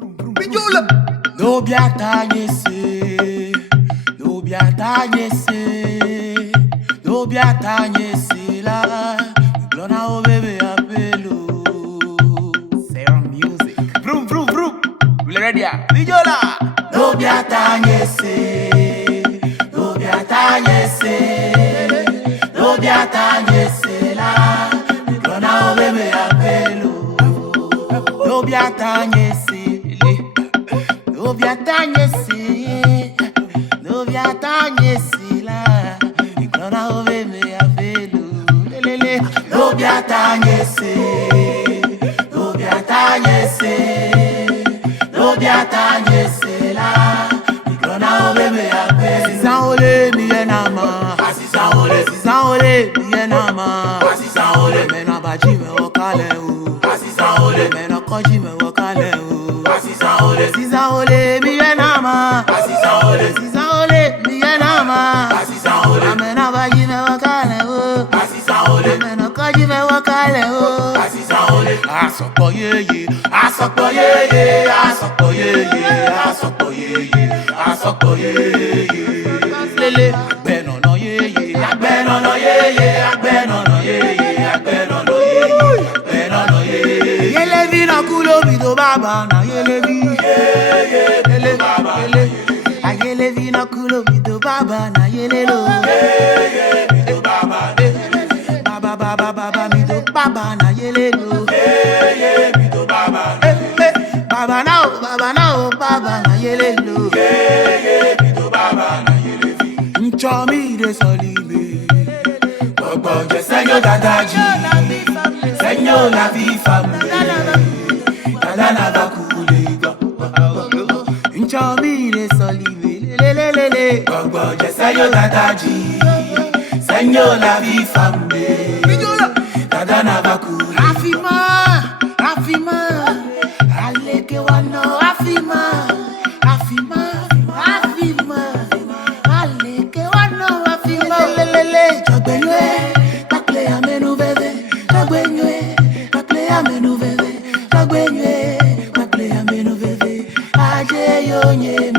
Pijola. No biata nyese, no biata nyese, no biata nyese la. Glona o bebe apelo. Serum music. Vroom vroom vroom. We ready? Pijola. No biata nyese, no biata nyese, no biata nyese la. Glona o bebe apelo. No biata nyese, no biata nyese, no biata nyese la. Glona o bebe apelo. No biata nyese, no biata nyese, no biata nyese la. Glona o bebe apelo. Sisaole mi enama, sisaole, sisaole mi enama, sisaole me na baji me wakale o, sisaole me na koji me wakale o, sisaole mi enama, sisaole mi enama, me na baji me wakale o, me na koji me wakale o. Asokpo yeye, asokpo yeye, asokpo yeye, asokpo yeye, asokpo yeye. Lele, agbenono yeye, agbenono yeye, agbenono yeye, agbenono yeye, agbenono yeye. Yele vi na kulo mi do baba na yele vi, yele baba, yele vi na kulo mi do baba na yele lo, mi do baba, baba baba baba mi do baba na yele lo, mi do baba, baba now, baba na yele lo, mi do baba na yele vi. Nchomi de solime, gbogbo je senyo dadaji, senyo la vie famille, dada na bakule go. Nchomi de solime, lelelele, gbogbo je senyo dadaji, senyo la vie famille, dada na bakule. Afima, afima, aleke wano, afima, afima, afima, aleke wano, afima. Lelelele, jogbenywe, kakle amenu bebe, jogbenywe, kakle amenu bebe, jogbenywe, kakle amenu bebe, aje yonye.